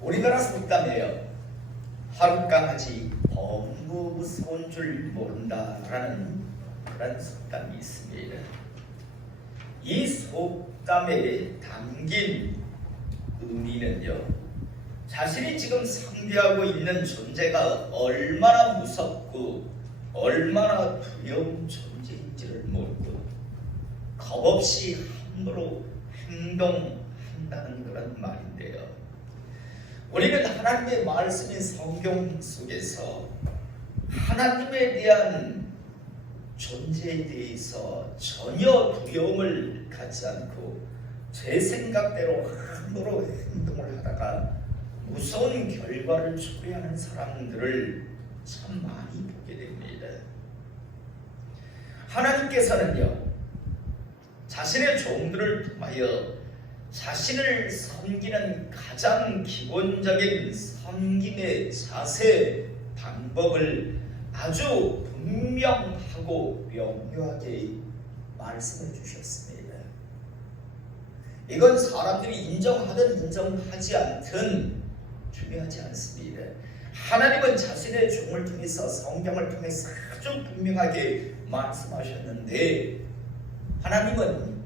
우리나라 속담에요, 하룻강아지 범무 무서운 줄 모른다라는 그런 속담이 있습니다. 이 속담에 담긴 의미는요, 자신이 지금 상대하고 있는 존재가 얼마나 무섭고 얼마나 두려운 존재인지를 모르고 겁없이 함부로 행동한다는 그런 말인데요, 우리는 하나님의 말씀인 성경 속에서 하나님에 대한 존재에 대해서 전혀 두려움을 갖지 않고 제 생각대로 함부로 행동을 하다가 무서운 결과를 초래하는 사람들을 참 많이 보게 됩니다. 하나님께서는요, 자신의 종들을 통하여 자신을 섬기는 가장 기본적인 섬김의 자세 방법을 아주 분명하고 명료하게 말씀해 주셨습니다. 이건 사람들이 인정하든 인정하지 않든 중요하지 않습니다. 하나님은 자신의 종을 통해서 성경을 통해서 아주 분명하게 말씀하셨는데, 하나님은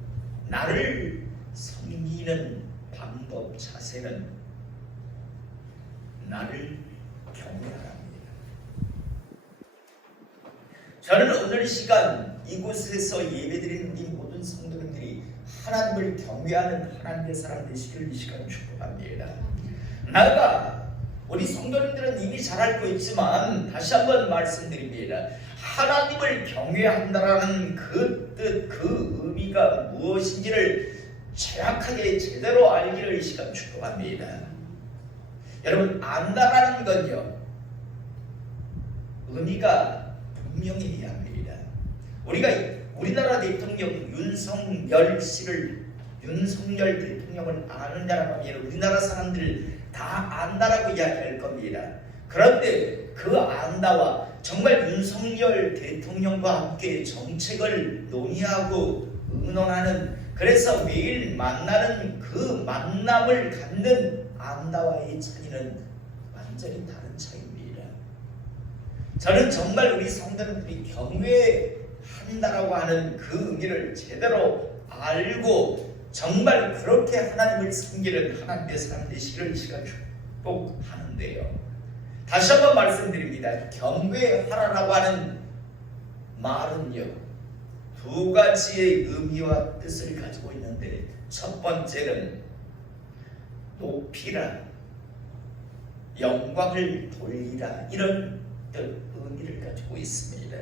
나를 섬기는 방법 자세는 나를 경외하랍니다. 저는 오늘 시간 이곳에서 예배드리는 우리 모든 성도님들이 하나님을 경외하는 하나님의 사람 되시기를 이 시간 축복합니다. 우리 성도님들은 이미 잘 알고 있지만 다시 한번 말씀드립니다. 하나님을 경외한다라는 그 뜻, 그 의미가 무엇인지를 정확하게 제대로 알기를 이 시간 축복합니다. 여러분, 안다라는 건요, 의미가 분명해야 합니다. 우리가 우리나라 대통령 윤석열 대통령을 아느냐라고 하면 우리나라 사람들 다 안다라고 이야기할 겁니다. 그런데 그 안다와 정말 윤석열 대통령과 함께 정책을 논의하고 의논하는, 그래서 매일 만나는 그 만남을 갖는 안다와의 차이는 완전히 다른 차이입니다. 저는 정말 우리 성도님들이 경외한다라고 하는 그 의미를 제대로 알고 정말 그렇게 하나님을 섬기는 하나님의 사람 되시기를 이 시간 축복하는데요, 다시 한번 말씀드립니다. 경외하라라고 하는 말은요, 두 가지의 의미와 뜻을 가지고 있는데, 첫 번째는 높이라, 영광을 돌리라, 이런 의미를 가지고 있습니다.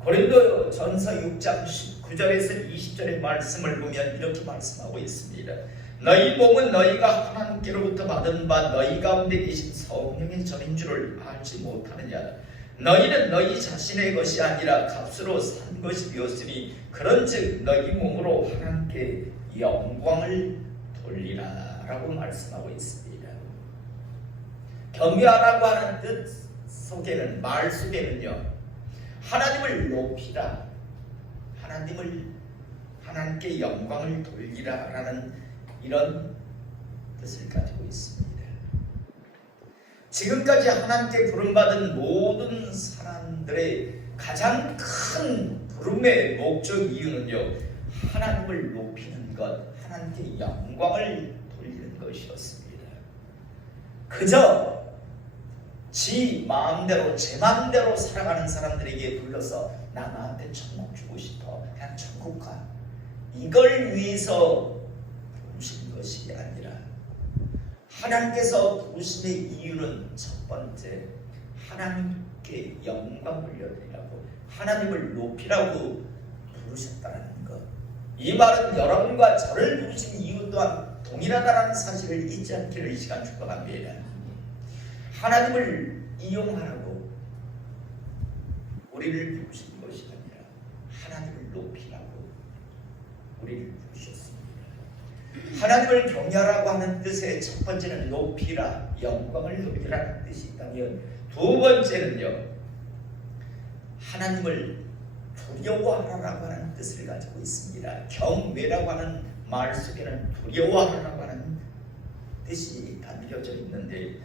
고린도 전서 6장 19절에서 20절의 말씀을 보면 이렇게 말씀하고 있습니다. 너희 몸은 너희가 하나님께로부터 받은 바 너희 가운데 계신 성령의 전인 줄을 알지 못하느냐. 너희는 너희 자신의 것이 아니라 값으로 산 것이 되었으니 그런즉 너희 몸으로 하나님께 영광을 돌리라 라고 말씀하고 있습니다. 경외하라고 하는 뜻 속에는, 말 속에는요, 하나님을 높이라, 하나님께 영광을 돌리라 라는 이런 뜻을 가지고 있습니다. 지금까지 하나님께 부름받은 모든 사람들의 가장 큰 부름의 목적 이유는요, 하나님을 높이는 것, 하나님께 영광을 돌리는 것이었습니다. 그저 지 마음대로, 제 마음대로 살아가는 사람들에게 불러서 나한테 천국 주고 싶어, 그냥 천국 가, 이걸 위해서 부르신 것이 아니라, 하나님께서 부르심의 이유는 첫 번째, 하나님께 영광을 올려드리라고, 하나님을 높이라고 부르셨다는 것. 이 말은 여러분과 저를 부르신 이유 또한 동일하다는 사실을 잊지 않기를 이 시간 축복합니다. 하나님을 이용하라고 우리를 부르신 것이 아니라 하나님을 높이라고 우리를 부르셨습니다. 하나님을 경외하라고 하는 뜻의 첫 번째는 높이라, 영광을 높이라는 뜻이 있다면, 두 번째는요, 하나님을 두려워하라고 하는 뜻을 가지고 있습니다. 경외라고 하는 말 속에는 두려워하라고 하는 뜻이 담겨져 있는데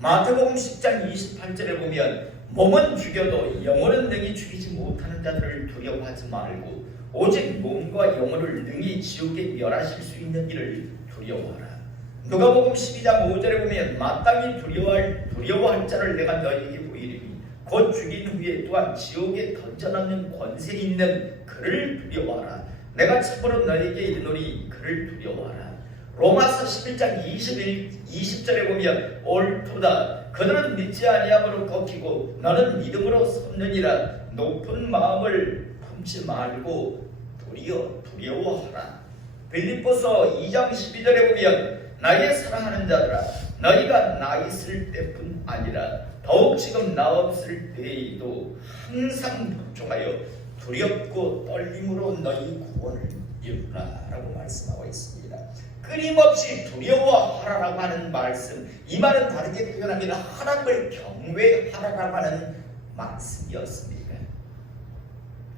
마태복음 10장 28절에 보면 몸은 죽여도 영혼은 능히 죽이지 못하는 자들을 두려워하지 말고 오직 몸과 영혼을 능히 지옥에 멸하실 수 있는 이를 두려워하라. 누가복음 12장 5절에 보면 마땅히 두려워할 자를 내가 너희에게 보이리니 곧 죽인 후에 또한 지옥에 던져넣는 권세 있는 그를 두려워하라. 내가 참으로 너희에게 이르노니 그를 두려워하라. 로마서 11장 20절에 보면 옳도다. 그들은 믿지 아니함으로 꺾이고 너는 믿음으로 섰느니라. 높은 마음을 품지 말고 도리어 두려워하라. 빌립보서 2장 12절에 보면 나의 사랑하는 자들아 너희가 나 있을 때뿐 아니라 더욱 지금 나 없을 때에도 항상 복종하여 두렵고 떨림으로 너희 구원을 이루라 라고 말씀하고 있습니다. 끊임없이 두려워하라라고 하는 말씀, 이 말은 다르게 표현하면 하나님을 경외하라라고 하는 말씀이었습니다.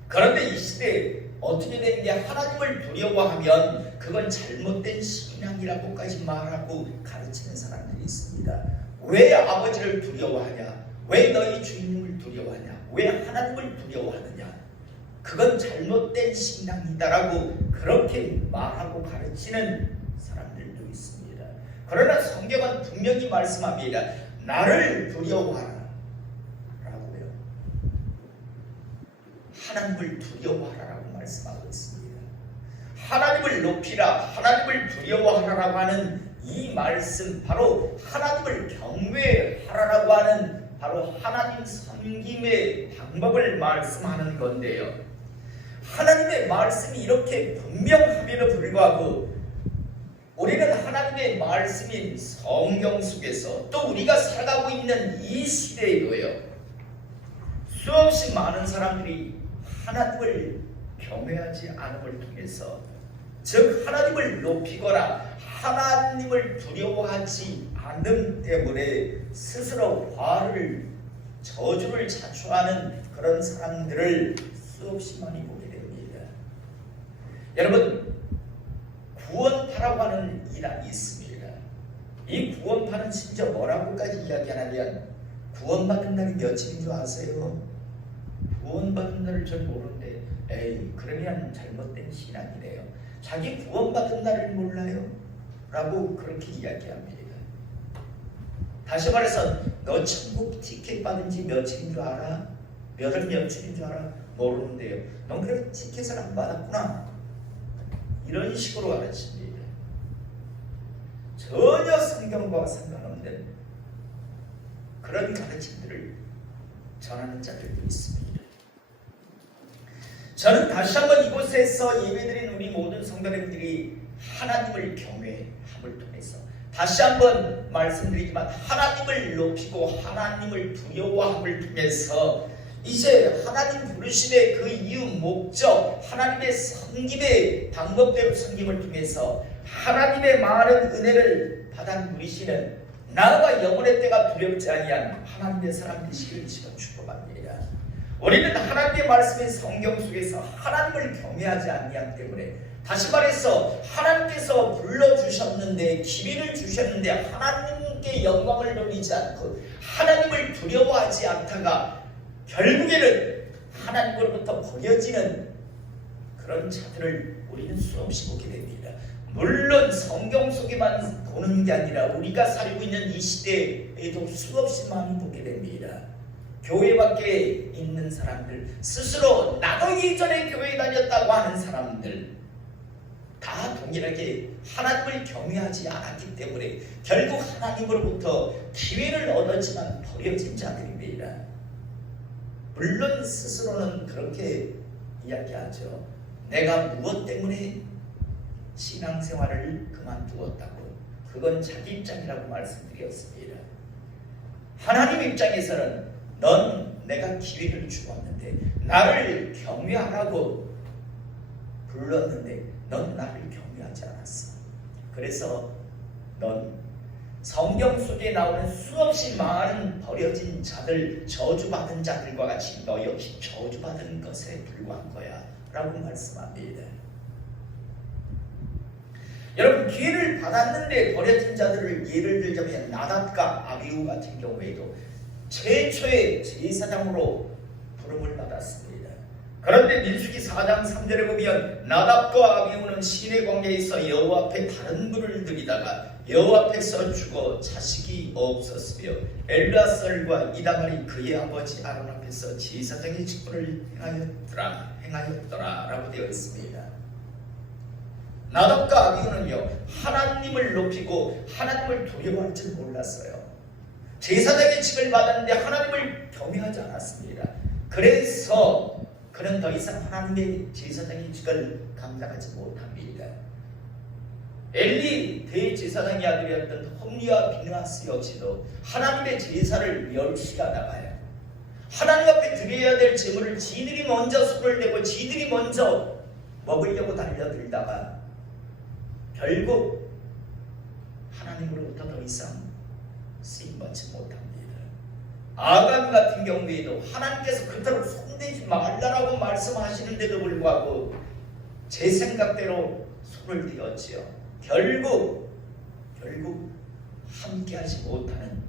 그런데 이 시대에 어떻게 되는 게 하나님을 두려워하면 그건 잘못된 신앙이라고까지 말하고 가르치는 사람들이 있습니다. 왜 아버지를 두려워하냐? 왜 너희 주님을 두려워하냐? 왜 하나님을 두려워하느냐? 그건 잘못된 신앙이다라고 그렇게 말하고 가르치는 사람들도 있습니다. 그러나 성경은 분명히 말씀합니다. 나를 두려워하라 라고요. 하나님을 두려워하라라고 말씀하고 있습니다. 하나님을 높이라, 하나님을 두려워하라라고 하는 이 말씀, 바로 하나님을 경외하라라고 하는 바로 하나님 섬김의 방법을 말씀하는 건데요. 하나님의 말씀이 이렇게 분명함에도 불구하고 우리는 하나님의 말씀인 성경 속에서 또 우리가 살아가고 있는 이 시대에도요, 수없이 많은 사람들이 하나님을 경외하지 않음을 통해서, 즉 하나님을 높이거나 하나님을 두려워하지 않음 때문에 스스로 화를, 저주를 자초하는 그런 사람들을 수없이 많이 보게 됩니다. 여러분, 구원파라고 하는 이란이 있습니다. 이 구원파는 심지어 뭐라고까지 이야기하냐면, 구원받은 날이 며칠인 줄 아세요? 구원받은 날을 잘 모르는데, 에이, 그러면 잘못된 신앙이래요. 자기 구원받은 날을 몰라요? 라고 그렇게 이야기합니다. 다시 말해서 너 천국 티켓 받은 지 며칠인 줄 알아? 몇 월 며칠인 줄 알아? 모르는데요. 넌 그래 티켓을 안 받았구나. 이런 식으로 가르칩니다. 전혀 성경과 상관없는 그런 가르침들을 전하는 자들도 있습니다. 저는 다시 한번 이곳에서 예배드린 우리 모든 성도님들이 하나님을 경외함을 통해서 다시 한번 말씀드리지만 하나님을 높이고 하나님을 두려워함을 통해서 이제 하나님 부르심의 그 이유 목적, 하나님의 섬김의 방법대로 섬김을 통해서 하나님의 많은 은혜를 받아 누리시는 나와 영혼의 때가 두렵지 아니한 하나님의 사람 되시기를 지금 축복합니다. 우리는 하나님의 말씀인 성경 속에서 하나님을 경외하지 아니하기 때문에, 다시 말해서 하나님께서 불러주셨는데, 기회를 주셨는데 하나님께 영광을 돌리지 않고 하나님을 두려워하지 않다가 결국에는 하나님으로부터 버려지는 그런 자들을 우리는 수없이 보게 됩니다. 물론 성경 속에만 보는 게 아니라 우리가 살고 있는 이 시대에도 수없이 많이 보게 됩니다. 교회 밖에 있는 사람들, 스스로 나도 이전에 교회 다녔다고 하는 사람들, 다 동일하게 하나님을 경외하지 않았기 때문에 결국 하나님으로부터 기회를 얻었지만 버려진 자들입니다. 물론 스스로는 그렇게 이야기하죠. 내가 무엇 때문에 신앙생활을 그만두었다고. 그건 자기 입장이라고 말씀드렸습니다. 하나님 입장에서는 넌 내가 기회를 주었는데, 나를 경외하라고 불렀는데 넌 나를 경외하지 않았어. 그래서 넌 성경 속에 나오는 수없이 많은 버려진 자들, 저주받은 자들과 같이 너 역시 저주받은 것에 불과한 거야 라고 말씀합니다. 여러분, 기회를 받았는데 버려진 자들을 예를 들자면 나답과 아비후 같은 경우에도 최초의 제사장으로 부름을 받았습니다. 그런데 민수기 4장 3절에 보면 나답과 아비후는 시내 광야에서 여호와 앞에 다른 분을 드리다가 여호와 앞에서 죽어 자식이 없었으며 엘르아살과 이다말이 그의 아버지 아론 앞에서 제사장의 직분을 행하였더라라고 되어 있습니다. 나답과 아비후는요, 하나님을 높이고 하나님을 두려워할 줄 몰랐어요. 제사장의 직을 받았는데 하나님을 경외하지 않았습니다. 그래서 그는 더 이상 하나님의 제사장의 직을 감당하지 못합니다. 엘리 대제사장의 아들이었던 홈리와 비느하스 역시도 하나님의 제사를 멸시하다가요, 하나님 앞에 드려야 될 제물을 지들이 먼저 손을 대고 지들이 먼저 먹으려고 달려들다가 결국 하나님으로부터 더 이상 쓰임받지 못합니다. 아간 같은 경우에도 하나님께서 그토록 손대지 말라라고 말씀하시는데도 불구하고 제 생각대로 손을 대었지요. 결국 함께하지 못하는,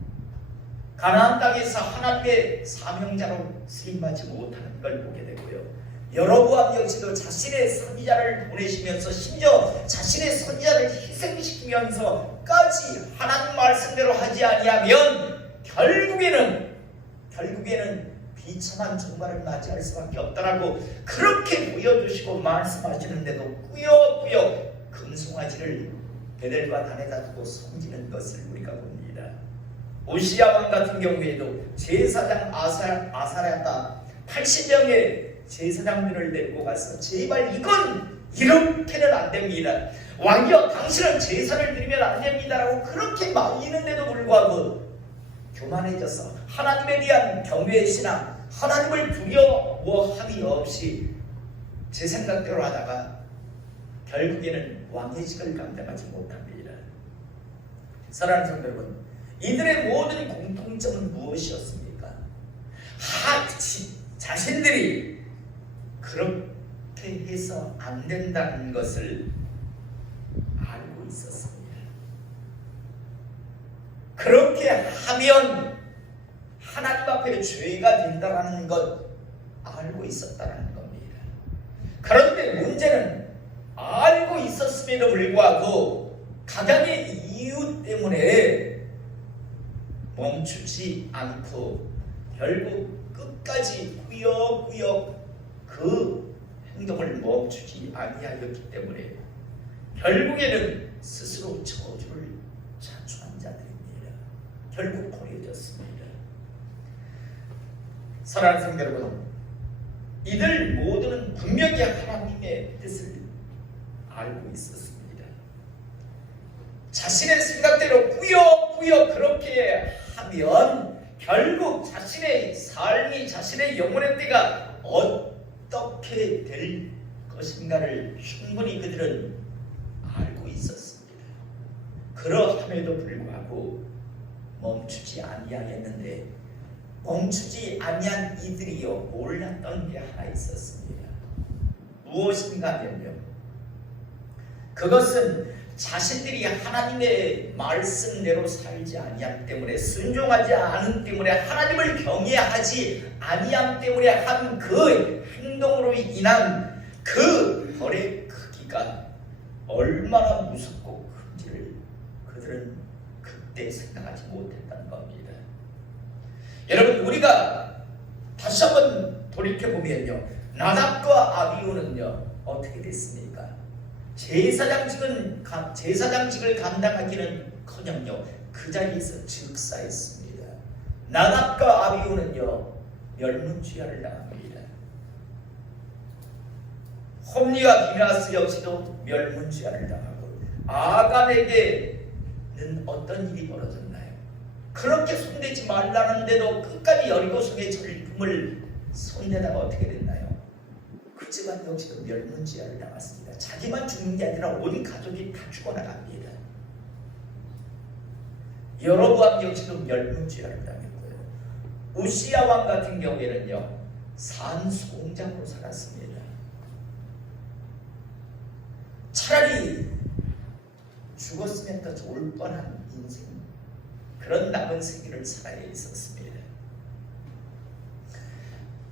가나안 땅에서 하나님의 사명자로 쓰임받지 못하는 걸 보게 되고요. 여로보암 역시도 자신의 선지자를 보내시면서 심지어 자신의 선지자를 희생시키면서까지 하나님 말씀대로 하지 아니하면 결국에는 비참한 종말을 맞이할 수밖에 없다라고 그렇게 보여주시고 말씀하시는데도 꾸역꾸역 금송아지를 베델과 단에다 두고 섬기는 것을 우리가 봅니다. 오시야 왕 같은 경우에도 제사장 아사랴가 80명의 제사장들을 데리고 가서 제발 이건 이렇게는 안 됩니다. 왕이여, 당신은 제사를 드리면 안 됩니다라고 그렇게 말리는데도 불구하고 교만해져서 하나님에 대한 경외의 신앙, 하나님을 두려워함이 없이 제 생각대로 하다가 결국에는 왕의 직을 감당하지 못합니다. 사랑하는 성도 여러분, 이들의 모든 공통점은 무엇이었습니까? 자신들이 그렇게 해서 안 된다는 것을 알고 있었습니다. 그렇게 하면 하나님 앞에 죄가 된다는 것 알고 있었다는 겁니다. 그런데 문제는 알고 있었음에도 불구하고 각양의 이유 때문에 멈추지 않고 결국 끝까지 꾸역꾸역 그 행동을 멈추지 아니하였기 때문에 결국에는 스스로 저주를 자초한 자들입니다. 결국 버려졌습니다. 사랑하는 성도 여러분, 이들 모두는 분명히 하나님의 뜻을 알고 있었습니다. 자신의 생각대로 꾸역꾸역 그렇게 하면 결국 자신의 삶이, 자신의 영혼의 때가 어떻게 될 것인가를 충분히 그들은 알고 있었습니다. 그러함에도 불구하고 멈추지 아니하였는데, 멈추지 아니한 이들이요 몰랐던 게 하나 있었습니다. 무엇인가 하면요, 그것은 자신들이 하나님의 말씀대로 살지 아니함 때문에, 순종하지 않음 때문에, 하나님을 경외하지 아니함 때문에 한 그 행동으로 인한 그 벌의 크기가 얼마나 무섭고 큰지를 그들은 그때 생각하지 못했다는 겁니다. 여러분, 우리가 다시 한번 돌이켜보면요, 나답과 아비후는요 어떻게 됐습니까? 제사장직을 감당하기는커녕요 그 자리에서 즉사했습니다. 나답과 아비후는요 멸문죄를 당합니다. 홈리와 비느하스 역시도 멸문죄를 당하고, 아간에게는 어떤 일이 벌어졌나요? 그렇게 손대지 말라는데도 끝까지 여리고성의 절품을 손대다가 어떻게 됐나요? 그 집안 역시도 멸문죄를 당했습니다. 자기만 죽는 게 아니라 온 가족이 다 죽어나갑니다. 여로보암 역시도 멸문죄를 당했고요. 우시야 왕 같은 경우에는요 산송장으로 살았습니다. 차라리 죽었으면 더 좋을 뻔한 인생, 그런 남은 생기를 살아야 있었습니다.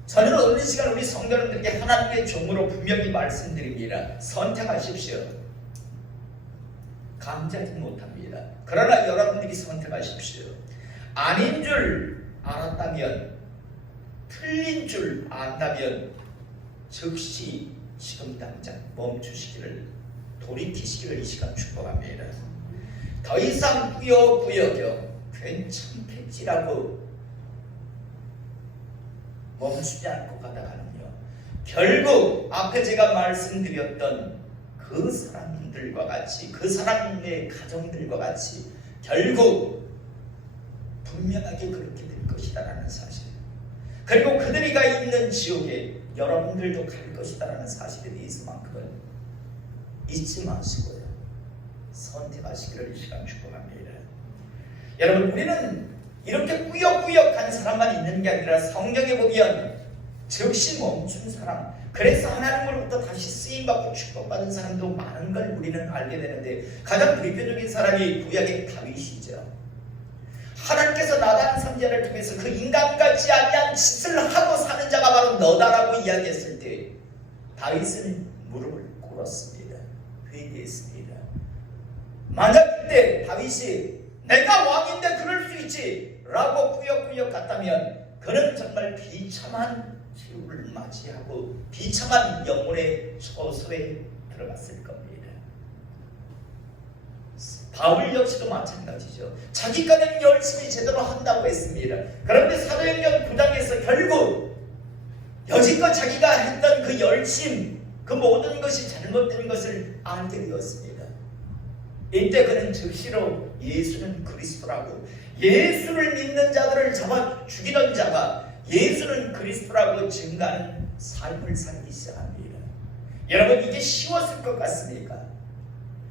저는 오늘 시간 우리 성도님들에게 하나님의 종으로 분명히 말씀드립니다. 선택하십시오. 강제하지 못합니다. 그러나 여러분들이 선택하십시오. 아닌 줄 알았다면, 틀린 줄 안다면 즉시 지금 당장 멈추시기를, 돌이키시기를 이 시간 축복합니다. 더 이상 꾸역꾸역여 괜찮겠지라고 멈추지 않고 가다가는요, 결국 앞에 제가 말씀드렸던 그 사람들과 같이, 그 사람의 가정들과 같이 결국 분명하게 그렇게 될 것이다라는 사실, 그리고 그들이 가 있는 지옥에 여러분들도 갈 것이다라는 사실에 대해서만큼은 잊지 마시고요, 선택하시기를 이 시간 축복합니다. 여러분, 우리는 이렇게 꾸역꾸역한 사람만 있는 게 아니라 성경에 보면 즉시 멈춘 사람, 그래서 하나님으로부터 다시 쓰임받고 축복받은 사람도 많은 걸 우리는 알게 되는데, 가장 대표적인 사람이 구약의 다윗이죠. 하나님께서 나단 선지자를 통해서 그 인간 같지 아니한 짓을 하고 사는 자가 바로 너다라고 이야기했을 때 다윗은 무릎을 꿇었습니다. 회개했습니다. 만약 그때 다윗이 내가 왕인데 그럴 수 있지 라고 꾸역꾸역 갔다면 그는 정말 비참한 최후를 맞이하고 비참한 영혼의 처소에 들어갔을 겁니다. 바울 역시도 마찬가지죠. 자기 까는 열심히 제대로 한다고 했습니다. 그런데 사도행전 9장에서 결국 여지껏 자기가 했던 그 열심, 그 모든 것이 잘못된 것을 알게 되었습니다. 이때 그는 즉시로 예수는 그리스도라고, 예수를 믿는 자들을 잡아 죽이던 자가 예수는 그리스도라고 증거하는 삶을 살기 시작합니다. 여러분, 이게 쉬웠을 것 같습니까?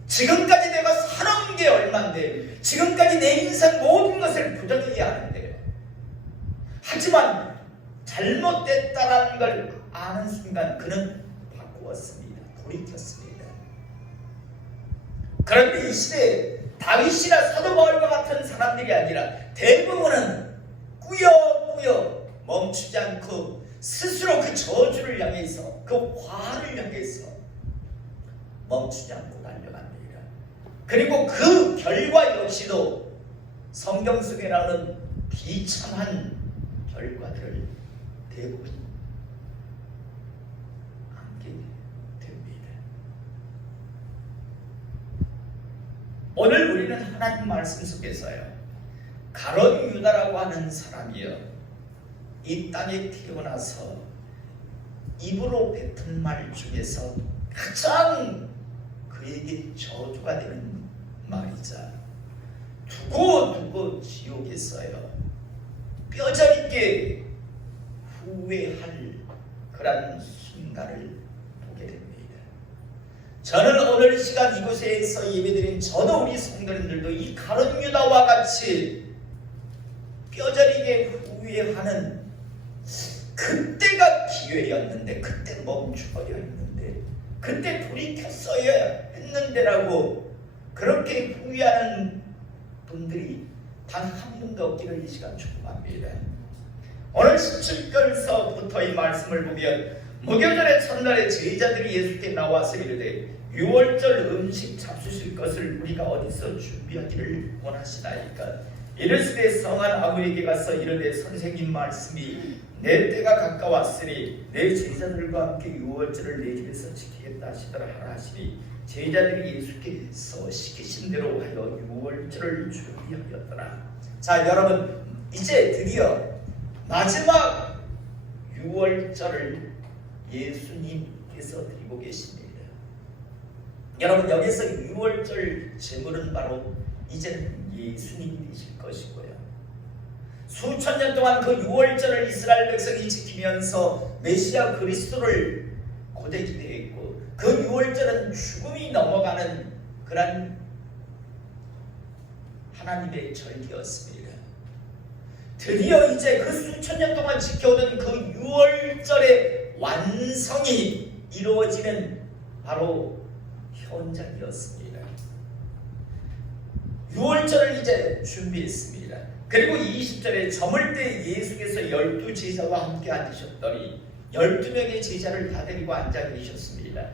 지금까지 내가 살아온 게 얼만데, 지금까지 내 인생 모든 것을 부정해야 하는데요. 하지만 잘못됐다라는 걸 아는 순간 그는 바꾸었습니다. 돌이켰습니다. 그런데 이 시대에 다윗이나 사도 바울과 같은 사람들이 아니라 대부분은 꾸역꾸역 멈추지 않고 스스로 그 저주를 향해서, 그 화를 향해서 멈추지 않고 달려갑니다. 그리고 그 결과 역시도 성경 속에 나오는 비참한 결과들을 대부분 안게 됩니다. 오늘 우리는 하나님 말씀 속에서요, 가룟 유다라고 하는 사람이요, 이 땅에 태어나서 입으로 뱉은 말 중에서 가장 그에게 저주가 되는 말이자 두고 지옥에서요 뼈저리게 후회할 그런 순간을 보게 됩니다. 저는 오늘 시간 이곳에서 예배드린 저도 우리 성도님들도 이 가룟 유다와 같이 뼈저리게 후회하는 그때가 기회였는데, 그때 멈추어야 했는데, 그때 돌이켰어야 했는데라고 그렇게 후회하는 분들이 단 한 분도 없기를 이 시간 축복합니다. 오늘 17절서부터 이 말씀을 보면 무교절의 첫날에 제자들이 예수께 나와서 이르되 유월절 음식 잡수실 것을 우리가 어디서 준비하기를 원하시나이까? 이르시되 성한 아무에게 가서 이르되 선생님 말씀이 내 때가 가까웠으니 내 제자들과 함께 유월절을 내 집에서 지키겠다 하시더라 하라 하시니 제자들이 예수께서 시키신 대로 하여 유월절을 준비하였더라. 자, 여러분, 이제 드디어 마지막 유월절을 예수님께서 드리고 계십니다. 여러분, 여기서 유월절 제물은 바로 이제는 예수님이 되실 것이고요, 수천 년 동안 그 유월절을 이스라엘 백성이 지키면서 메시아 그리스도를 고대기대했고, 그 유월절은 죽음이 넘어가는 그런 하나님의 절기였습니다. 드디어 이제 그 수천 년 동안 지켜오던 그 유월절의 완성이 이루어지는 바로 현장이었습니다. 유월절을 이제 준비했습니다. 그리고 20절에 저물 때 예수께서 12 제자와 함께 앉으셨더니 12명의 제자를 다 데리고 앉아 계셨습니다.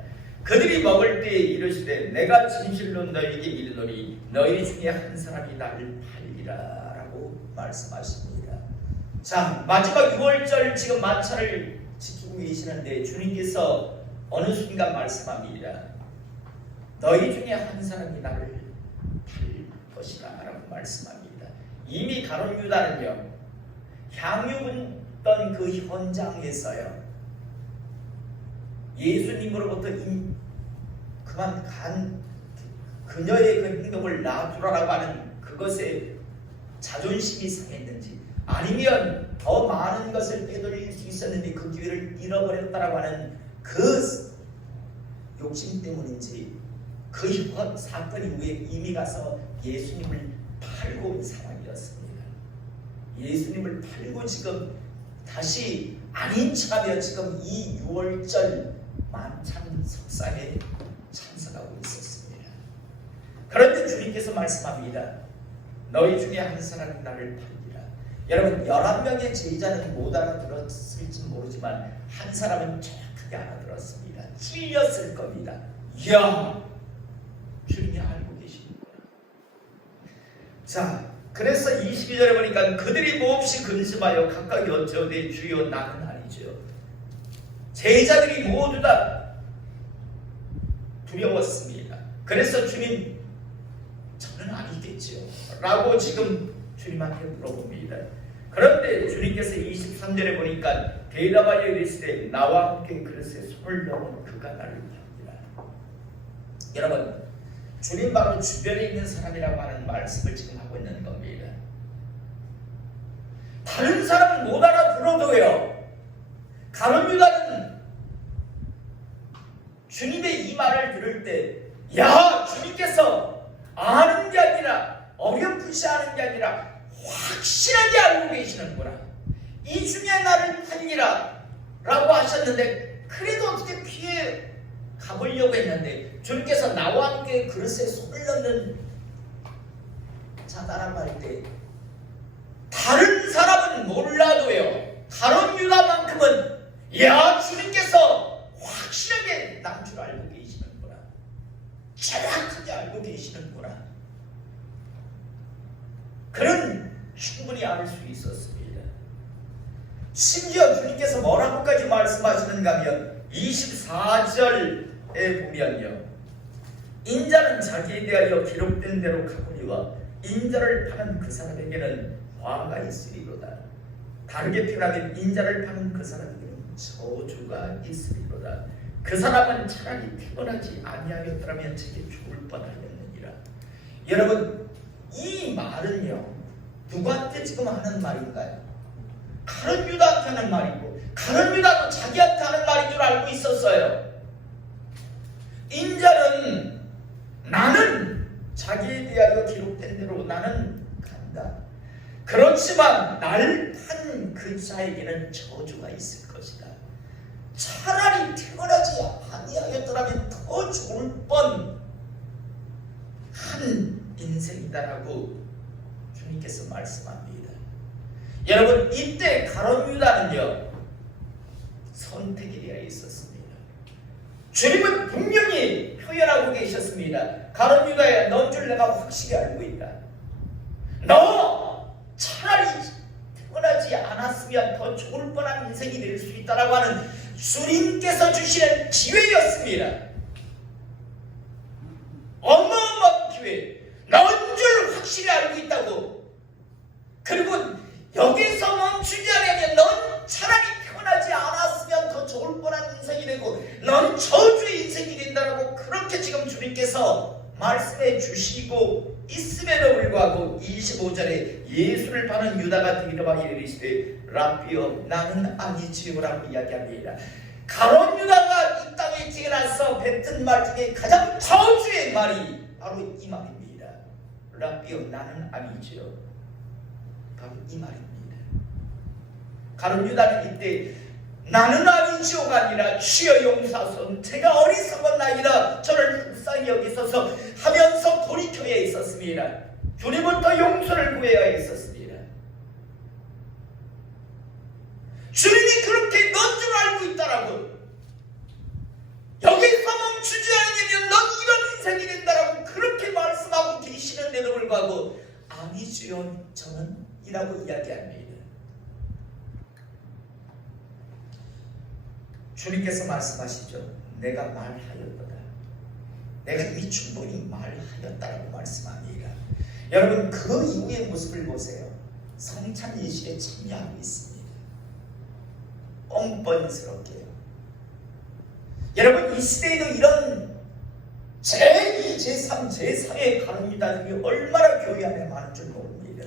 그들이 먹을 때에 이르시되 내가 진실로 너희에게 이르노니 너희 중에 한 사람이 나를 팔리라 라고 말씀하십니다. 자, 마지막 6월절 지금 만찬을 지키고 계시는데 주님께서 어느 순간 말씀합니다. 너희 중에 한 사람이 나를 팔 것이라 라고 말씀합니다. 이미 가룟 유다는요, 향유 붓던 그 현장에서요, 예수님으로부터 그만 간 그녀의 그 행동을 놔두라라고 하는 그것에 자존심이 상했는지, 아니면 더 많은 것을 빼돌릴 수 있었는데 그 기회를 잃어버렸다라고 하는 그 욕심 때문인지, 그 사건 이후에 이미 가서 예수님을 팔고 온 상황이었습니다. 예수님을 팔고 지금 다시 아닌 척하며 지금 이 6월절 만찬 석상에 참석하고 있었습니다. 그런데 주님께서 말씀합니다. 너희 중에 한 사람이 나를 팔리라. 여러분, 11명의 제자는 못 알아들었을지 모르지만 한 사람은 정확하게 알아들었습니다. 찔렸을 겁니다. 이야, 주님이 알고 계십니다. 자, 그래서 22절에 보니까 그들이 몹시 근심하여 각각 여쭤되 주여 나는 아니죠. 제자들이 모두 다 두려웠습니다. 그래서 주님, 저는 아니겠죠 라고 지금 주님한테 물어봅니다. 그런데 주님께서 23절에 보니까 대답하여 이르시되 나와 함께 그릇에 손을 넣은 그가 나를 팝니다. 여러분, 주님 바로 주변에 있는 사람이라고 하는 말씀을 지금 하고 있는 겁니다. 다른 사람은 못 알아들어도요, 가룟 유다는 주님의 이 말을 들을 때, 야, 주님께서 아는 게 아니라 어렴풋이 아는 게 아니라 확실하게 알고 계시는구나. 이 중에 나를 팔리라 라고 하셨는데, 그래도 어떻게 피해 가보려고 했는데 주님께서 나와 함께 그릇에 손을 넣는 자다라고 할 때, 다른 사람은 몰라도요, 가룟 유다만큼은 야, 주님께서 확실하게 난 줄 알고 계시는구나, 정확하게 알고 계시는구나, 그런 충분히 알 수 있었습니다. 심지어 주님께서 뭐라고까지 말씀하시는가 하면 24절에 보면요, 인자는 자기에 대하여 기록된 대로 가거니와 인자를 파는 그 사람에게는 화가 있으리로다. 다르게 표현하면 인자를 파는 그 사람에게는 저주가 있으리로다. 그 사람은 차라리 태어나지 아니하였더라면 제게 죽을 뻔하였느니라. 여러분, 이 말은요, 누구한테 지금 하는 말인가요? 가룟 유다한테 하는 말이고, 가룟 유다도 자기한테 하는 말인 줄 알고 있었어요. 인자는 나는 자기에 대하여 기록된 대로 나는 간다. 그렇지만 날 판 그 자에게는 저주가 있을 것이다. 차라리 태어나지 아니하였더라면 더 좋을 뻔한 인생이다라고 주님께서 말씀합니다. 여러분, 이때 가룟 유다는요, 선택이 되어 있었습니다. 주님은 분명히 표현하고 계셨습니다. 가룟 유다야, 넌 줄 내가 확실히 알고 있다. 너 차라리 태어나지 않았으면 더 좋을 뻔한 인생이 될 수 있다라고 하는 주님께서 주시는 기회였습니다. 어마어마한 기회. 넌 줄 확실히 알고 있다고. 그리고 여기서 멈추지 않으면 넌 차라리 태어나지 않았으면 더 좋을 뻔한 인생이 되고 넌 저주의 인생이 된다라고 그렇게 지금 주님께서 말씀해 주시고 있음에도 불구하고 25절에 예수를 파는 유다가 대답하여 이르시되 라삐여 나는 아니지요 라고 이야기합니다. 가룟 유다가 이 땅에 태어나서 뱉은 말 중에 가장 저주의 말이 바로 이 말입니다. 라삐여 나는 아니지요. 바로 이 말입니다. 가룟 유다는 이때 나는 아니지요가 아니라 주여 용서하소서, 제가 어리석은 나이라 저를 불쌍히 여기소서 하면서 돌이켜야 있었습니다. 주님부터 용서를 구해야 했었습니다. 주님이 그렇게 넌 줄 알고 있다라고, 여기서 멈추지 않으면 넌 이런 인생이 된다라고 그렇게 말씀하고 계시는데도 불구하고 아니 주여 저는 이라고 이야기합니다. 주님께서 말씀하시죠. 내가 말하였도다. 내가 이미 충분히 말하였다라고 말씀합니다. 여러분 그 이후의 모습을 보세요. 성찬 예식에 참여하고 있습니다. 뻔뻔스럽게요. 여러분 이 시대에도 이런 제2, 제3, 제4의 가늠유다들이 얼마나 교회 안에 많은 줄 모릅니다.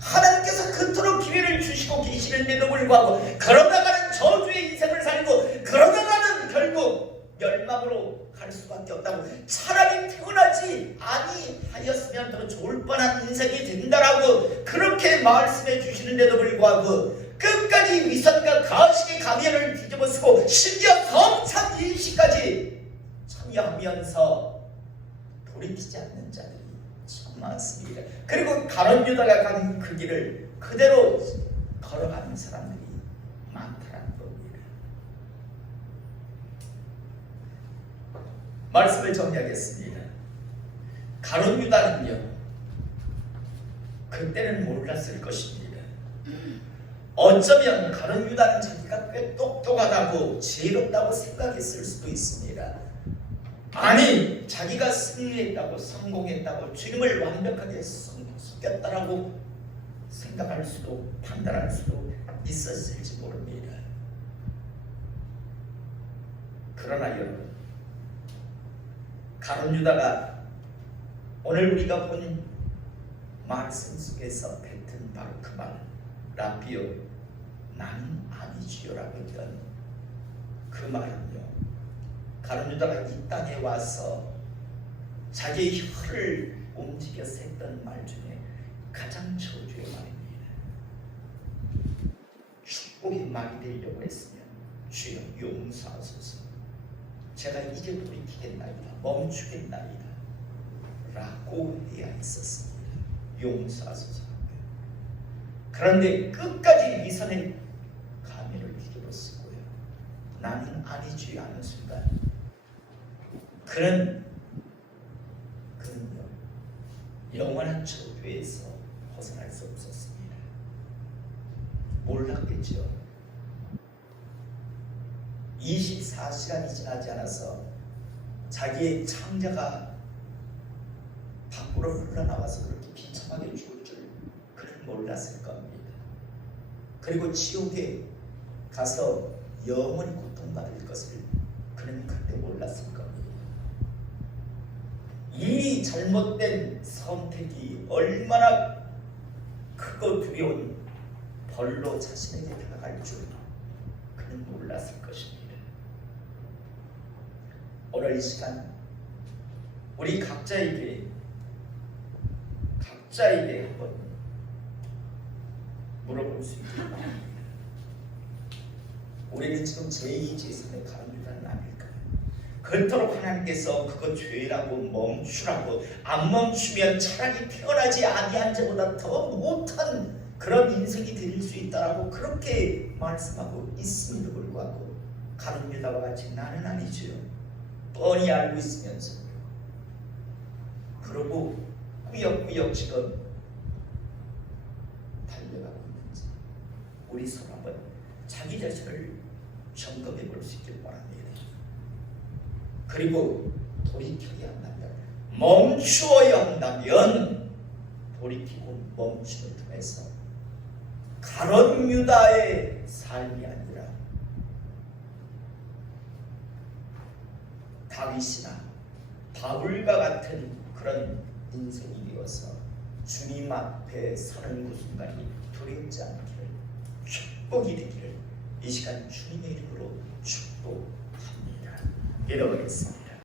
하나님께서 그토록 기회를 주시고 계시는데도 불구하고 그러다가는 저주의 인생을 살고 그러다가는 결국 멸망으로 갈 수밖에 없다고, 차라리 태어나지 아니하였으면 더 좋을 뻔한 인생이 된다라고 그렇게 말씀해 주시는데도 불구하고 끝까지 위선과 가식의 가면을 뒤집어쓰고 심지어 성찬 예식까지 참여하면서 돌이키지 않는 자들이 참 많습니다. 그리고 가룟 유다가 간 그 길을 그대로 걸어가는 사람들이 많다는 겁니다. 말씀을 정리하겠습니다. 가룟 유다는요, 그때는 몰랐을 것입니다. 어쩌면 가룟 유다는 자기가 꽤 똑똑하다고 지혜롭다고 생각했을 수도 있습니다. 아니 자기가 승리했다고 성공했다고 주님을 완벽하게 속였다라고 생각할 수도 판단할 수도 있었을지 모릅니다. 그러나 여러분 가룟 유다가 오늘 우리가 본 말씀 속에서 뱉은 바로 그 말, 라비요 나는 아니지요라고 했던 그 말은요, 가룟 유다가 이 땅에 와서 자기의 혀를 움직여서 했던 말 중에 가장 저주의 말입니다. 축복의 말이 되려고 했으면 주여 용서하소서, 제가 이제 돌이키겠나이다, 멈추겠나이다 라고 해야 했었습니다. 용서하소서. 그런데 끝까지 위선의 가면을 뒤집어쓰고요, 나는 아니지 않은 순간 그는요 영원한 저주에서 벗어날 수 없었습니다. 몰랐겠죠. 24시간이 지나지 않아서 자기의 창자가 밖으로 흘러나와서 그렇게 비참하게 죽을 줄 그는 몰랐을 겁니다. 그리고 지옥에 가서 영원히 고통받을 것을 그는 그때 몰랐을 겁니다. 이 잘못된 선택이 얼마나 크고 두려운 벌로 자신에게 다가갈 줄 그는 몰랐을 것입니다. 오늘 이 시간 우리 각자에게 한번 물어볼 수 있길 바랍니다. 우리는 지금 제2, 제3의 가룟 유다는 아닐까요? 그토록 하나님께서 그거 죄라고 멈추라고, 안 멈추면 차라리 태어나지 아니한 자보다 더 못한 그런 인생이 될 수 있다라고 그렇게 말씀하고 있음에도 불구하고 가룟 유다와 같이 나는 아니지요, 뻔히 알고 있으면서 그러고 꾸역꾸역 지금 달려가고 있는지 우리 서로 한번 자기 자신을 점검해 볼 수 있길 바랍니다. 그리고 돌이켜야 한다면, 멈추어야 한다면 돌이키고 멈춤을 통해서 가룟 유다의 삶이 아니라 다윗이나 바울과 같은 그런 인생이 되어서 주님 앞에 서는 그 순간이 두렵지 않기를, 축복이 되기를 이 시간 주님의 이름으로 축복합니다. 기도하겠습니다.